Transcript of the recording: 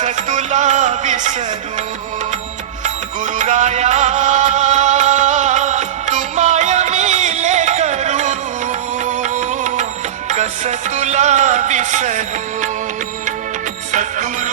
कस तुला विसरू गुरुराया तू माय मिले करू कस तुला विसरू सद्गुरु